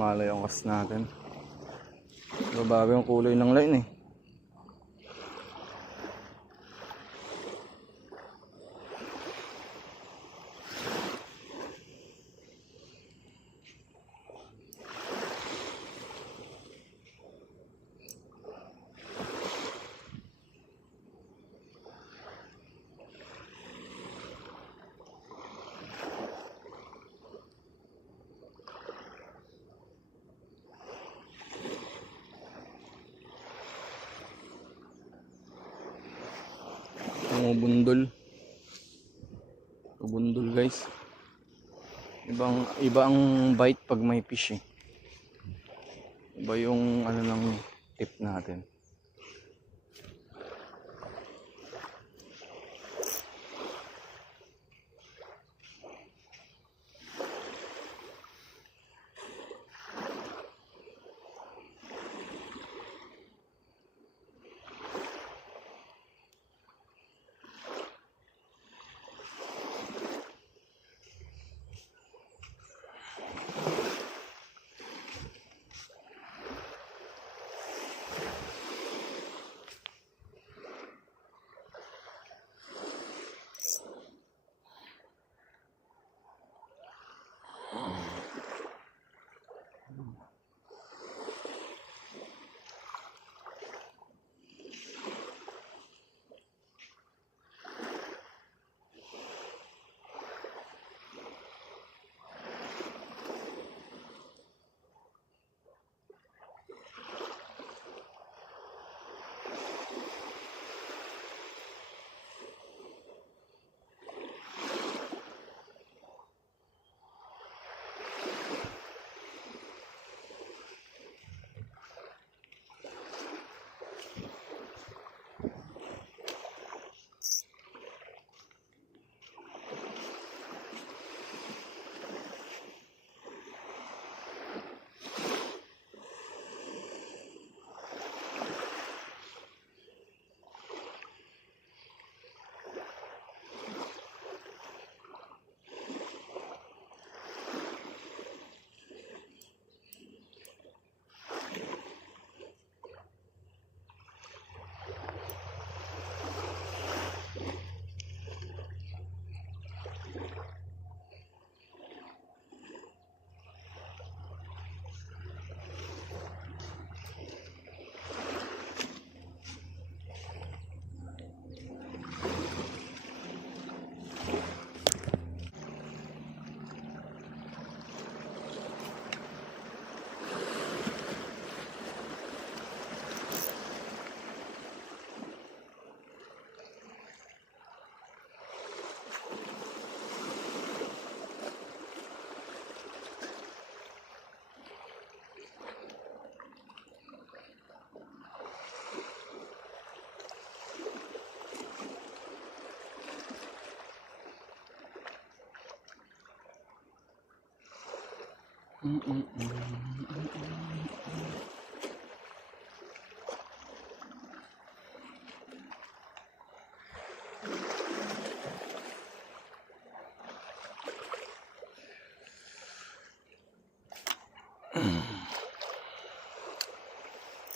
lumalayo ang cast natin. Babago yung kulay ng line eh. Bundol guys. Iba ang bite pag may fish eh. Iba yung ano ng tip natin.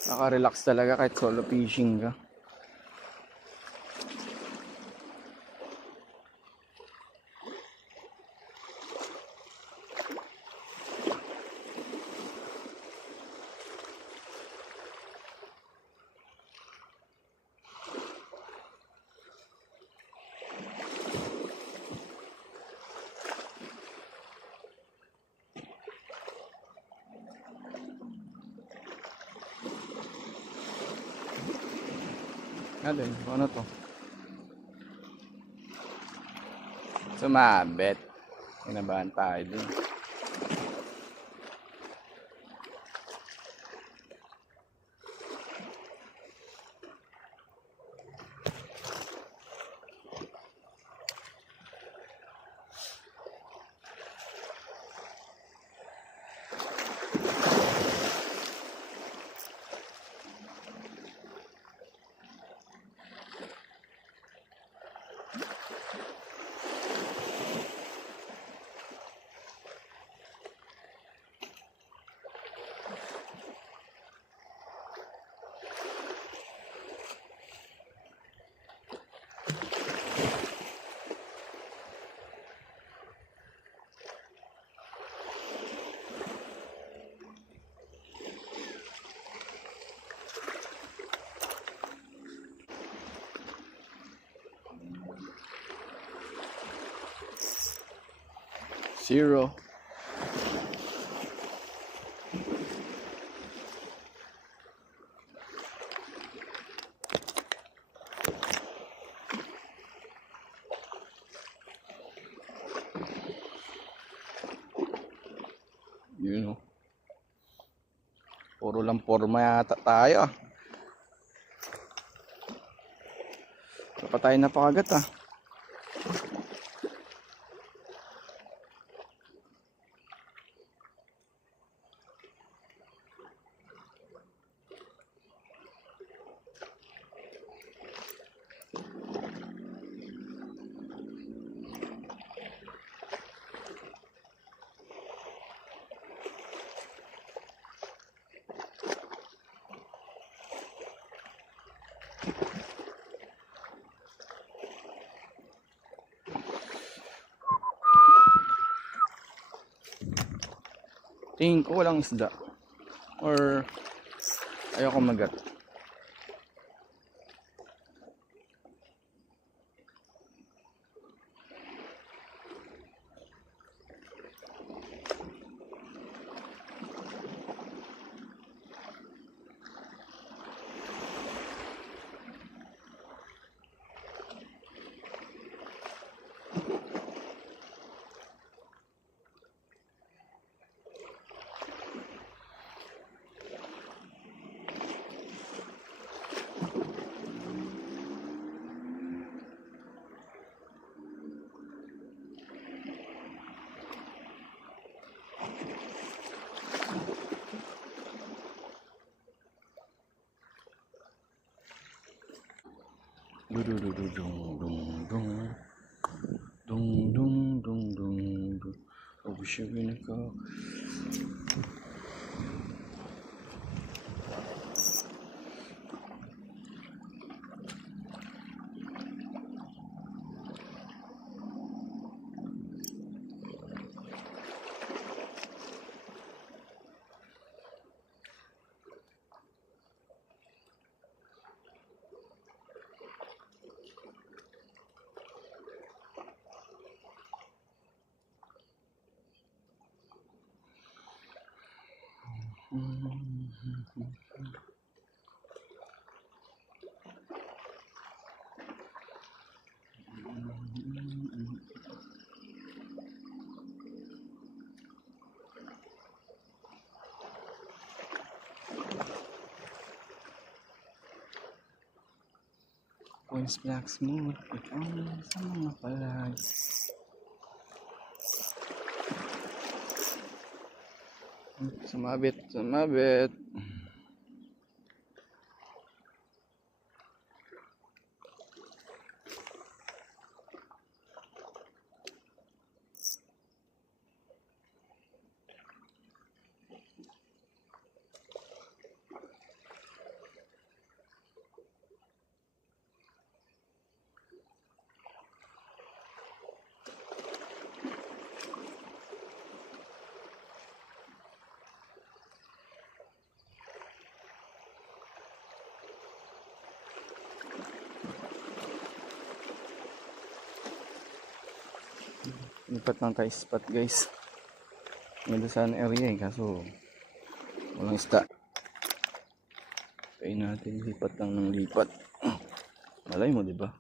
Naka-relax talaga kahit solo fishing ka. Natin, ano to? Sumabit. Kinabahan tayo din. Zero. Yun, oh. Puro lang forma yata tayo. Ito pa tayo napakagat ah. Tingin ko walang isda or ayoko magat. Oh, siya ka. Points black smooth, ikaw sa mga palag. Sumabit, sumabit. Lipat lang tayo spot guys. Ganda sana area eh, kaso walang isda. Kaya natin lipat lang ng lipat. Malay mo diba?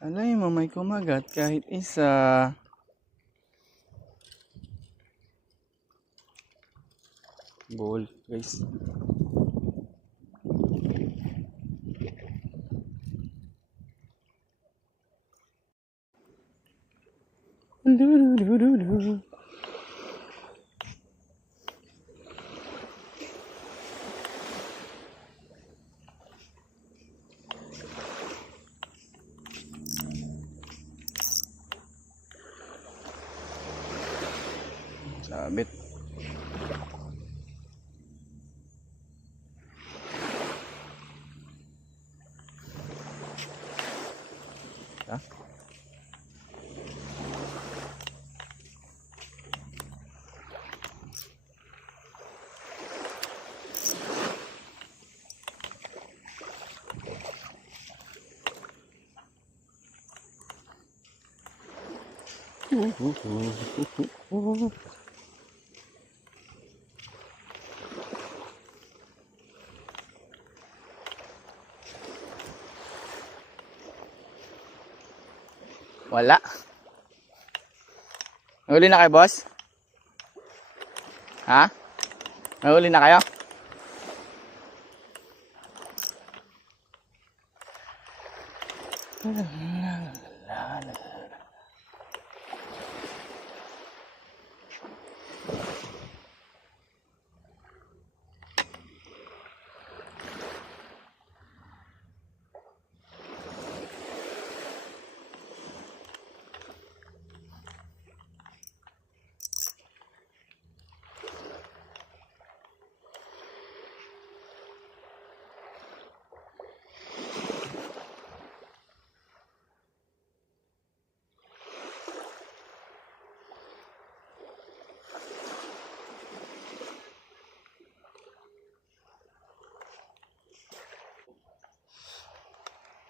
Alay mo may kumagat kahit isa. Ball guys. Sabit. Ha? Wala. Nahuli na kayo, boss? Ha? Nahuli na kayo?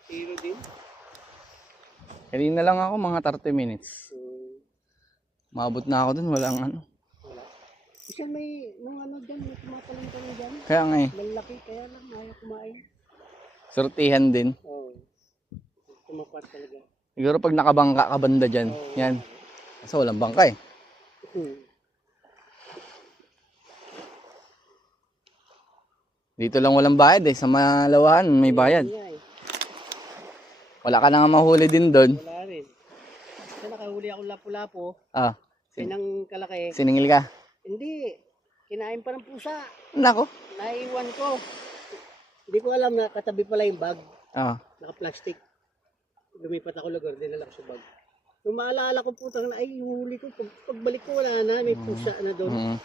Zero din. Kanina lang ako, mga 30 minutes. Maabot na ako dun, walang ano. Wala. Kasi may, nung ano dyan, may tumatalong-talong dyan. Kaya nga eh, Malaki, kaya lang, ayaw kumain. sortihan din. Oo. Tumapat talaga. Siguro pag nakabangka ka banda dyan, yan. Kasi walang bangka eh. Dito lang walang bayad eh, sa Malawahan may bayad. Nga eh. Wala ka na nga mahuli din doon. Wala rin. Kasi nakahuli ako lapu-lapo, Ah, pinang kalaki. siningil ka. Hindi. Kinain pa ng pusa. Nako. Naiwan ko. Hindi ko alam na katabi pala yung bag. Ah, Naka-plastic. Lumipat ako lugar, dinala ko sa bag. Nung maalala ko putang na, ay huli ko. Pagbalik ko wala na, may pusa na doon.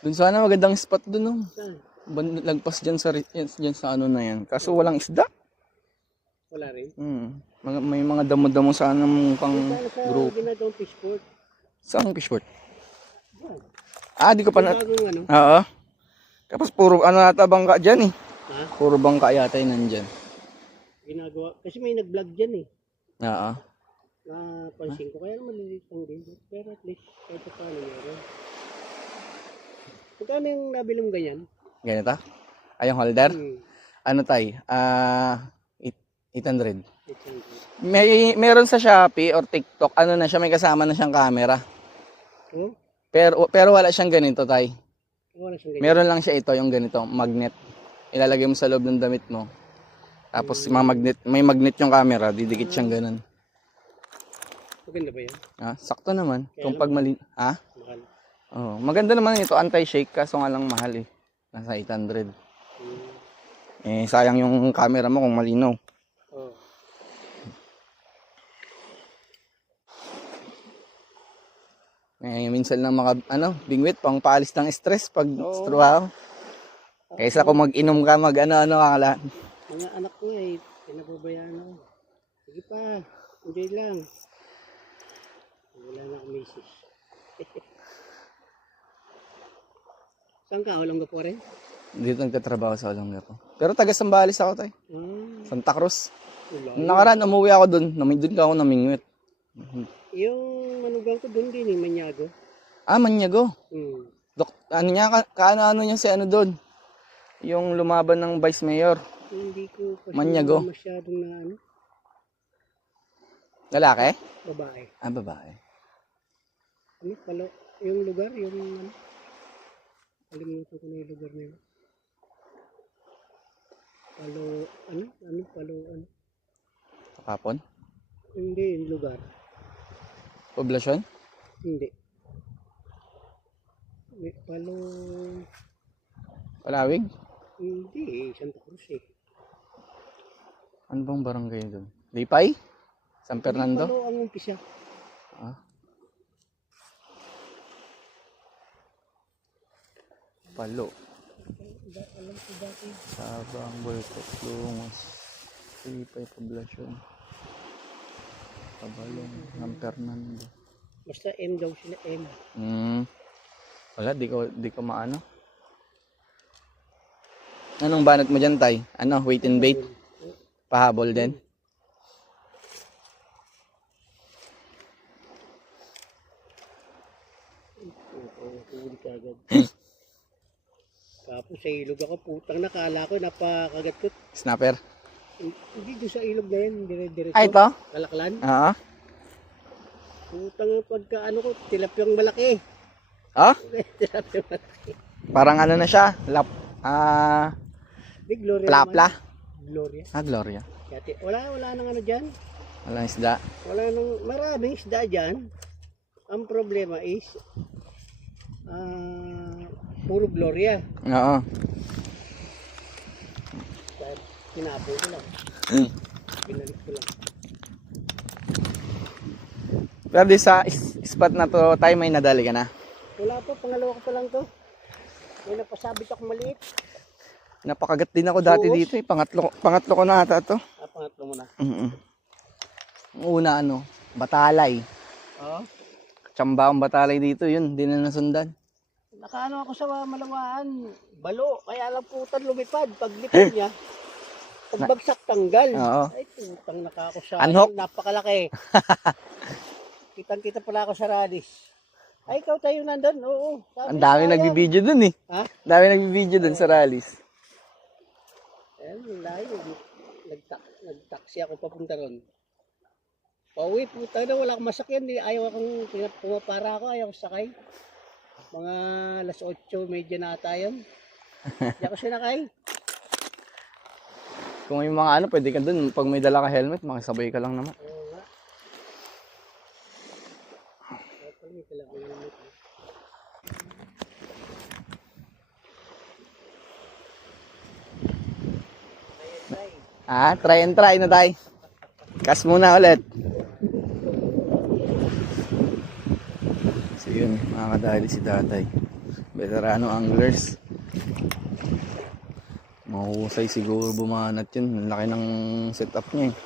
Doon sana magandang spot doon. No? Saan? Lagpas dyan sa, dyan sa ano na yan. Kaso walang isda. Wala rin. May mga damo-damo sana pang Sana sa group. ginagawang fishport. Saan fishport? Yan. Ah, di ko pa na... Bagong ano. Oo. Tapos puro ano nata bangka dyan eh. Ha? Puro bangka yata yung nandyan. Ginagawa. Kasi may nag-vlog dyan eh. Oo. Napansin ko. Kaya naman maliliit lang din. Pero at least kahit pa paano meron. Magkano yung nabili mong ganyan? Ganito? Ay, yung holder? Hmm. Ano tay? 800. 600. Meron sa Shopee or TikTok, ano na siya, may kasama na siyang camera. Oh? Pero wala siyang ganito, tay. Wala siyang ganyan. Meron lang siya ito, yung ganito, magnet. Ilalagay mo sa loob ng damit mo. Tapos may magnet yung camera, didikit siyang ganun. Maganda ba yan? Sakto naman. Kaya Kung lang- pag mali... Ha? Mahal. Oh, maganda naman ito, anti-shake, kaso nga lang mahal eh. Nasa 800. Hmm. Sayang yung camera mo kung malinaw. Oh. Minsan lang bingwit, pang paalis ng stress pag trabaho. Kaysa kung mag-inom ka, mag-ano-ano ka. Mga anak ko eh, pinababayaan ako. Sige pa, enjoy lang. Wala na akong misis. Saan ka? Walang gapo rin? Dito nagtatrabaho sa Olongapo. Pero taga Sambales ako, tay. Santa Cruz. Wala. Nakaraan, umuwi ako doon. Doon ka ako namingwit. Yung manugang ko doon din eh, Manyago. Manyago. Hmm. Ano niya, kaano niya si ano doon? Yung lumaban ng Vice Mayor. Hindi ko kasi Manyago. masyadong na ano, Lalaki? babae. Babae. Ano, palo, yung lugar, yung ano, kalimutan ko na yung lugar na yun. Palo, ano. Kapon? Hindi, yung lugar. Poblasyon? Hindi. May palo, Palawig? hindi, Santa Cruz eh. Ano bang barangay doon? Lipay? San Fernando? Palo ang umpisa. Palo. Alam ko dati. Sabang, Bolcot, Lumos, Lipay, Poblasyon, Tabalong, San Fernando. Basta M daw sila, M. Wala, di ko maano. Anong banat mo dyan, tay? Wait and bait? Pahabol din? Oo, huli ka agad. Tapos sa ilog ako, putang nakala ko, napakagat ko. Snapper. Hindi doon sa ilog na yan, dire-diretso. Ay, ito? Kalaklan. Oo. Putang pagka ano ko, tilapyang malaki. Oh? Tilapyang malaki. Parang ano na siya. Di, Gloria Plapla. naman. Gloria. Gloria. Kati, wala nang ano dyan. Walang isda. Wala nang, maraming isda dyan. Ang problema is, puro Gloria. Oo. Dahil tinapo ko lang. Pinalik ko lang. Pero di sa spot na to, tayo may nadali ka na. Wala pa, pangalawa ko pa lang to. May napasabit ako maliit. Napakagat din ako dati Oo. dito eh. Pangatlo ko na ata to. Pangatlo mo na. Ang una ano, Batalay. Oo. Tsamba ang Batalay dito, yun. Di na nasundan. Nakaano ako sa Malawaan. Balo. Kaya lang putan lumipad. Paglipad niya, pagbagsak tanggal. Oo. Ay, putang nakako sa Unhook. napakalaki. Kitang-kita pala ako sa Radis. Ay, ikaw tayo nandun. Oo. Sabi, Ang dami sayang. nagbibideo dun eh. Ha? Ang dami nagbibideo dun sa rallies. Ayun, layo. Nagtaksi ako papunta ron. Pauwi, puta na, wala akong masakyan. Ayaw akong pumapara ako, ayaw akong sakay. Mga alas 8:30 na ata yun. Hindi ako sinakay. Kung yung mga ano, pwede ka dun. Pag may dala ka helmet, makisabay ka lang naman. Oo nga. Ay, pala, may kailangan yung helmet, eh. Try and try na tayo. Cast muna ulit. So yun, mga kadali si tatay. Veterano anglers. Mahusay siguro bumanat yun. Ang laki ng setup niya eh.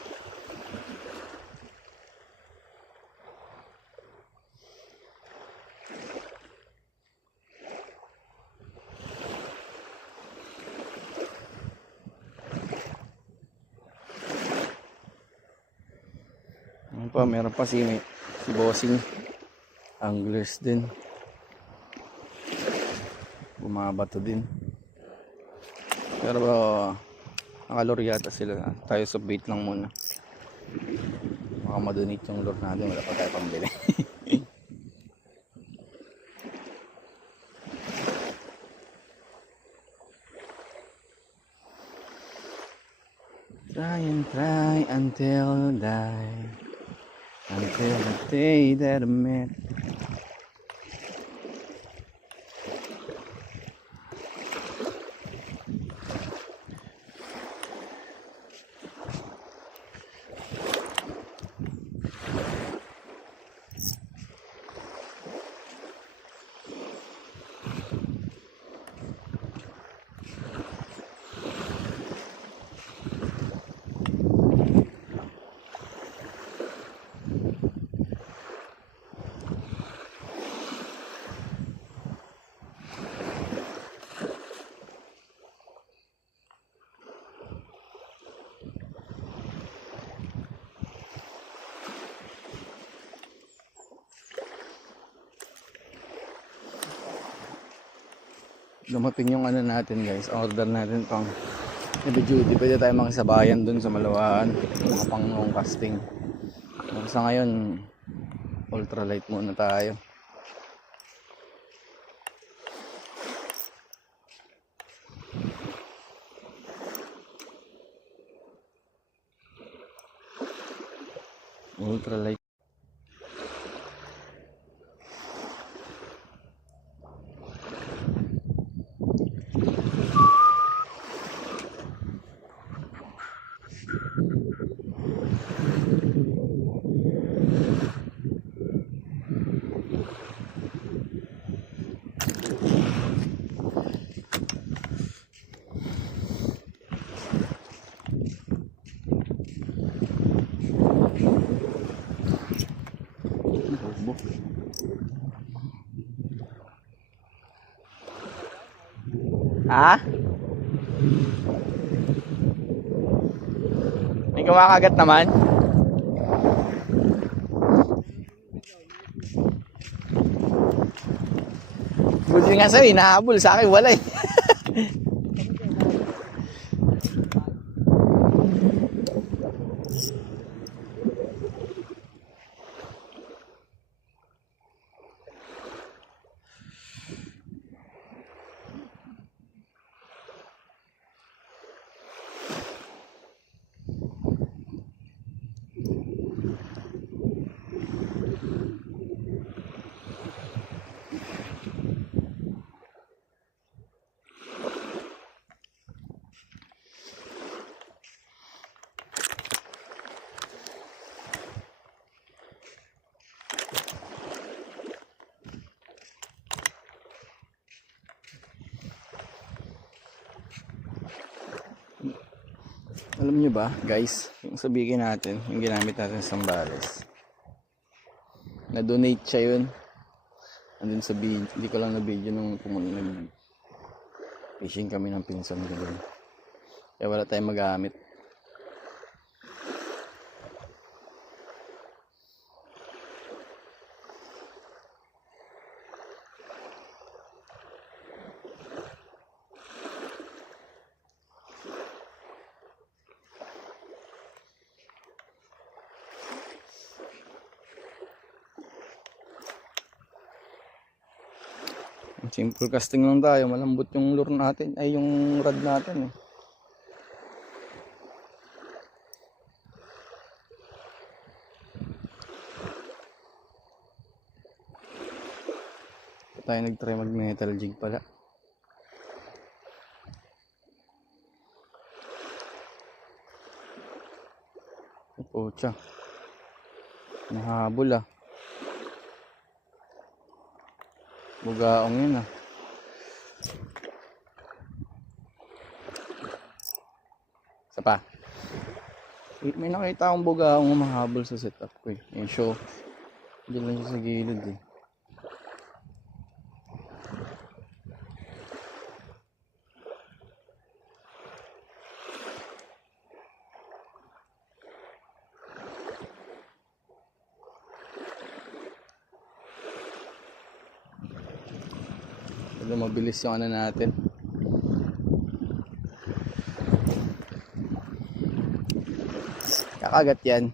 Ano pa, meron pa si Bossing. Anglers din. Bumabato din. Pero nakalure yata sila. Tayo sa bait lang muna. Baka madonate yung lure natin. Wala pa tayo pambili. Try and try until die. Until the day that I met. Dumating yung ano natin guys, order natin pang heavy duty. Pwede tayo makisabayan dun sa Malawaan, mga pang long casting. Pero sa ngayon ultralight muna tayo. Ultralight. Ha? May kumakagat naman. Sabi nga sa'yo, hinahabol. Sa akin, wala eh. Alam nyo ba, guys, yung sabihin natin, yung ginamit natin sa sambales, na-donate siya yun. Andun sa video, hindi ko lang na-video nung nag-fishing kami ng pinsan ko doon. Kaya wala tayong magamit. Simple casting lang tayo, malambot yung lure natin, ay yung rod natin eh. Tayo nag-try mag metal jig pala. Pucha, nahabol ah. Bugaong yun ah. Isa pa. May nakita akong bugaong mahabol sa setup ko eh. Yung show. Diyan lang siya sa gilid eh. Pero mabilis yung ano natin. Kakagat yan.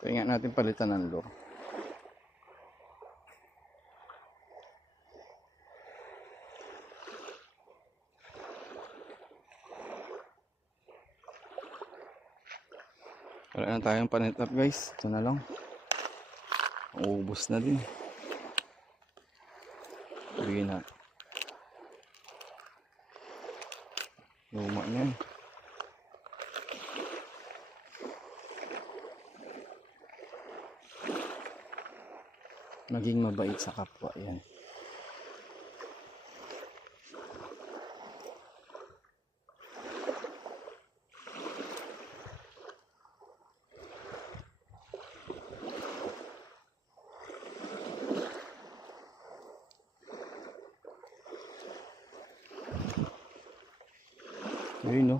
Kaya nga natin palitan ng lure. Wala na tayong panitap guys. Ito na lang. Uubos na din. Bigyan na. Luma na yan. Maging mabait sa kapwa yan. Ayun no.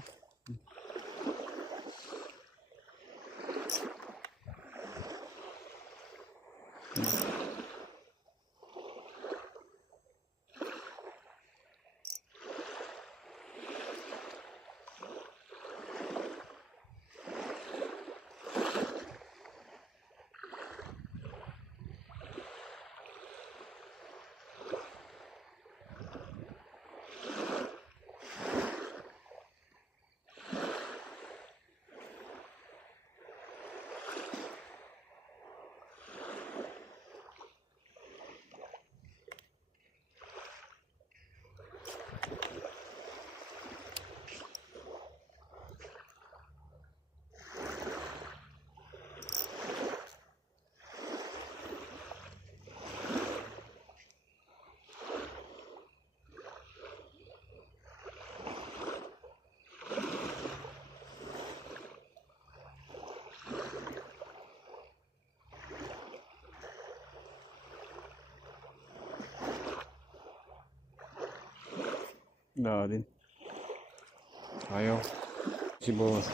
Wala din. Ayaw. Si boss.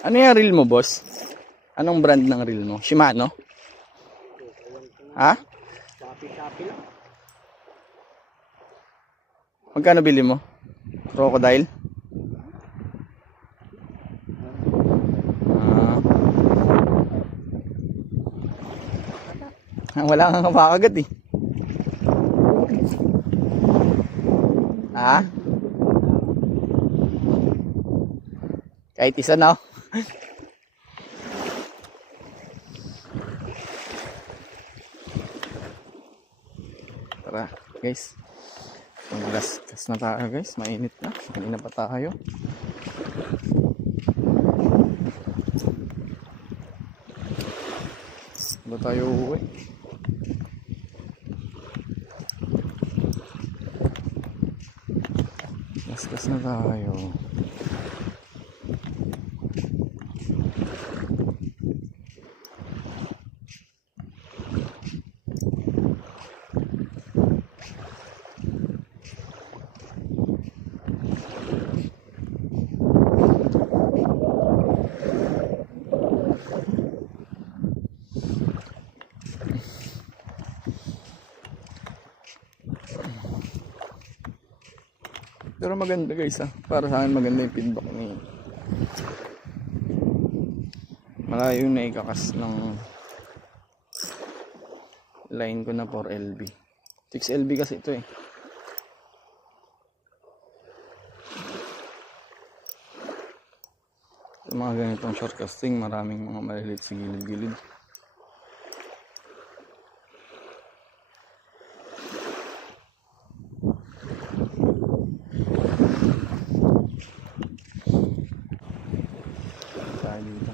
Ano yung reel mo, boss? Anong brand ng reel mo? Shimano? Ha? Shopee lang. Magkano bili mo? Crocodile? Wala kang kapakagat eh. Ha? Kahit isa na. Tara guys. Maglaskas na tayo guys. Mainit na. Kanina pa tayo. Ba tayo uuwi? Laskas na tayo. Pero maganda guys para sa akin maganda yung feedback ni malayo na ikakas ng line ko na 4LB 6LB kasi ito eh. Sa mga ganitong short casting maraming mga maliliit sa gilid-gilid. Dito.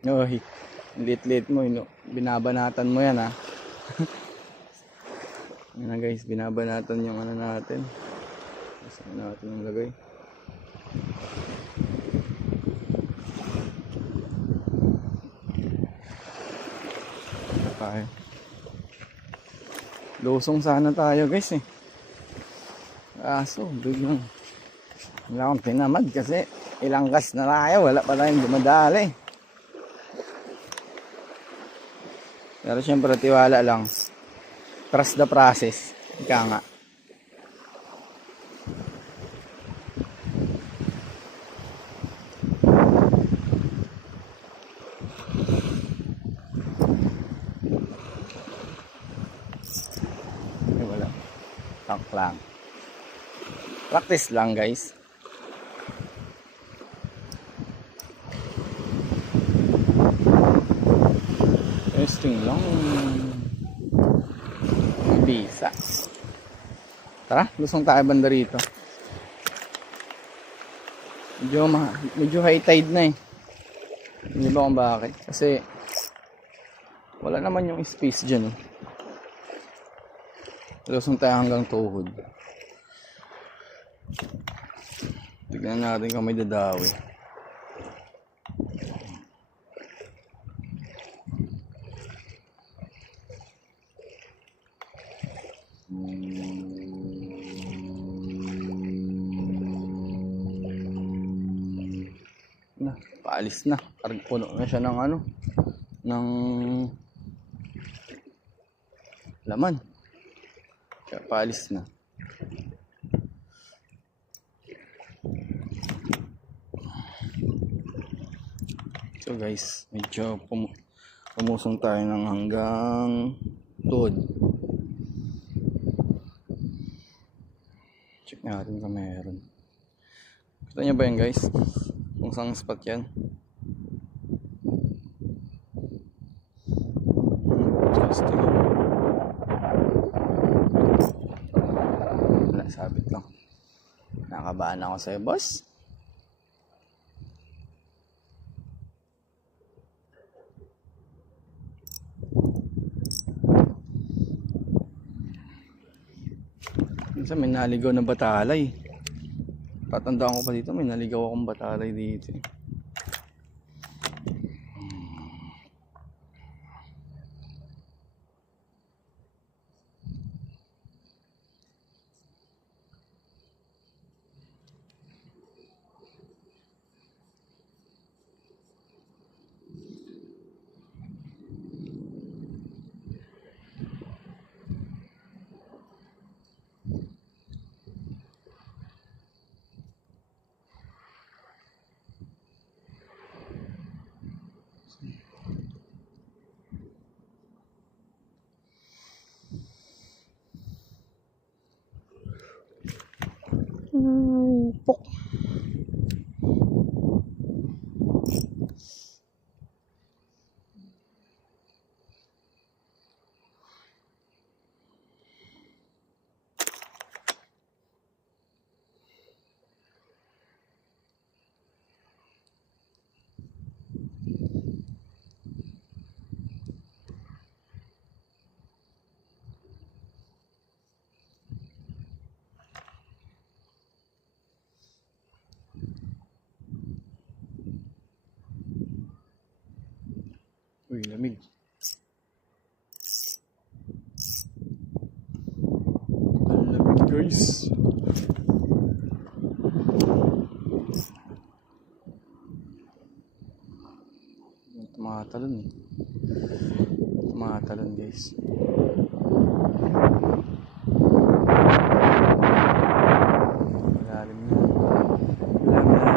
Oy, lit-lit mo, binabanatan mo yan ha. Yan na guys, binabanatan yung ano natin. Saan natin yung lagay? Tayo. Lusong sana tayo guys eh. Kaso, biglang wala akong tinamad kasi ilang gas na tayo, wala pa tayong dumadali. Pero syempre, tiwala lang. Trust the process. Ika nga. Ay, wala. Tank lang. Practice lang, guys. Testing lang. Bisa. Tara, lusong tayo banda rito. Medyo high tide na eh. Hindi ba kung bakit? Kasi wala naman yung space dyan eh. Lusong tayo hanggang tuhod. Tignan natin kung may dadawi. Na, paalis na. Puno na siya ng ano, ng laman. Kaya paalis na. So guys, medyo pumusong tayo ng hanggang tuhod. Check natin kung meron. Kita niyo ba yan guys? Kung saan spot yan? Interesting. Wala, sabit lang. Nakabahan ako sa'yo, boss. Minsan may naligaw na batalay. Tatandaan ko pa dito, may naligaw akong batalay dito. Pok. Uy, lamig. Ang lamig guys. Tumatalon eh. Tumatalon guys. Malalim na. Malalim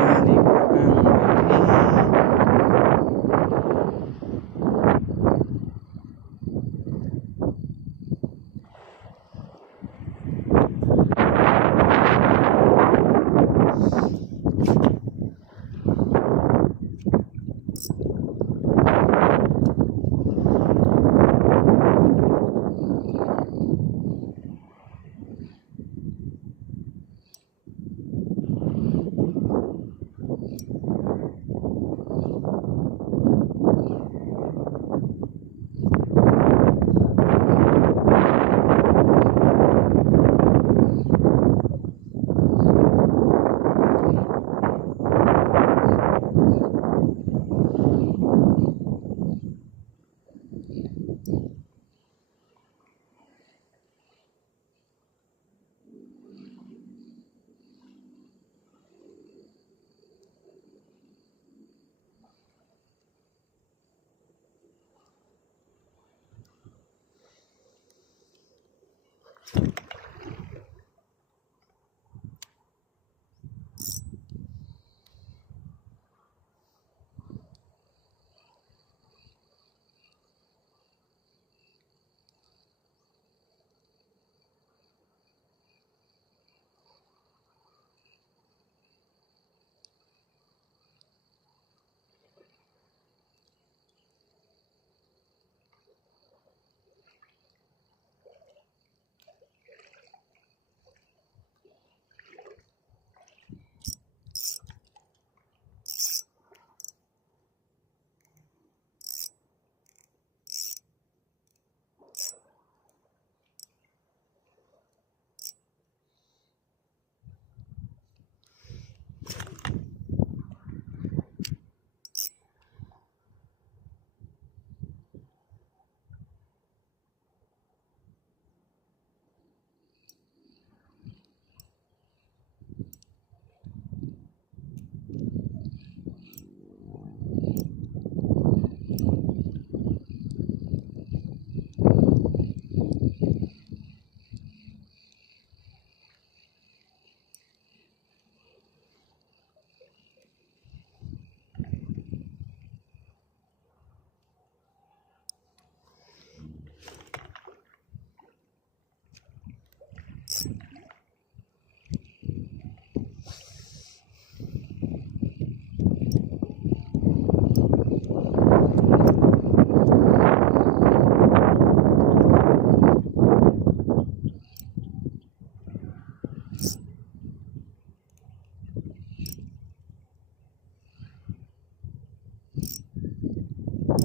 Okay,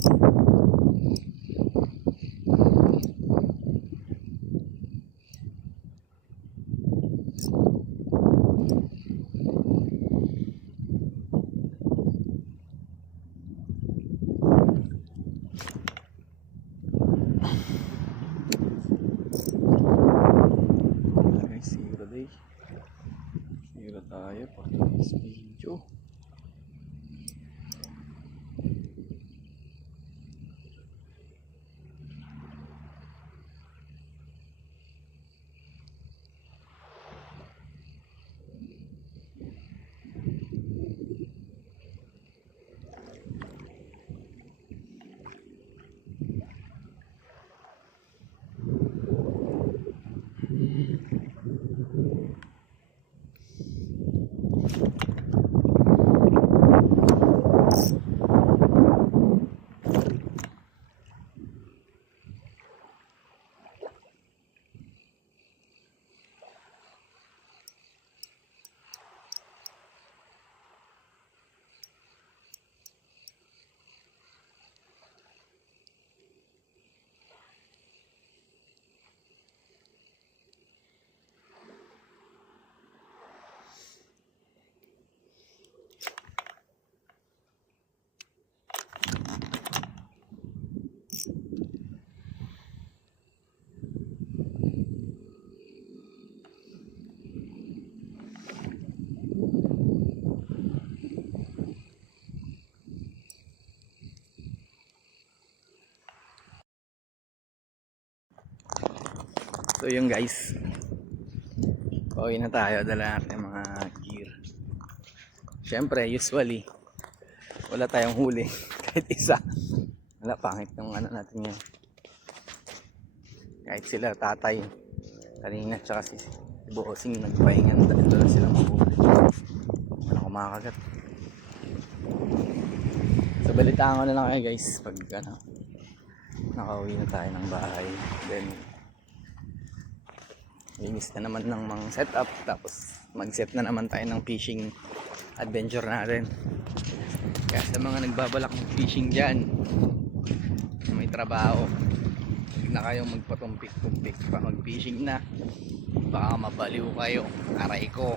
zero day. Zero tayo for today's video. So yun guys, pauwi na tayo, dala natin yung mga gear. Syempre usually wala tayong huli kahit isa. Wala, pangit yung ano natin yan. Kahit sila tatay kanina tsaka si Bossing nagpahingan, doon sila mahuli. Wala kumakagat. So balitaan ko na lang kayo guys pag ano, nakauwi na tayo ng bahay. Then linis na naman ng mga setup, tapos mag-set na naman tayo ng fishing adventure natin. Kaya sa mga nagbabalak ng fishing dyan, may trabaho, huwag na kayong magpatumpik-tumpik pa mag fishing na, baka mabaliw kayo, aray ko.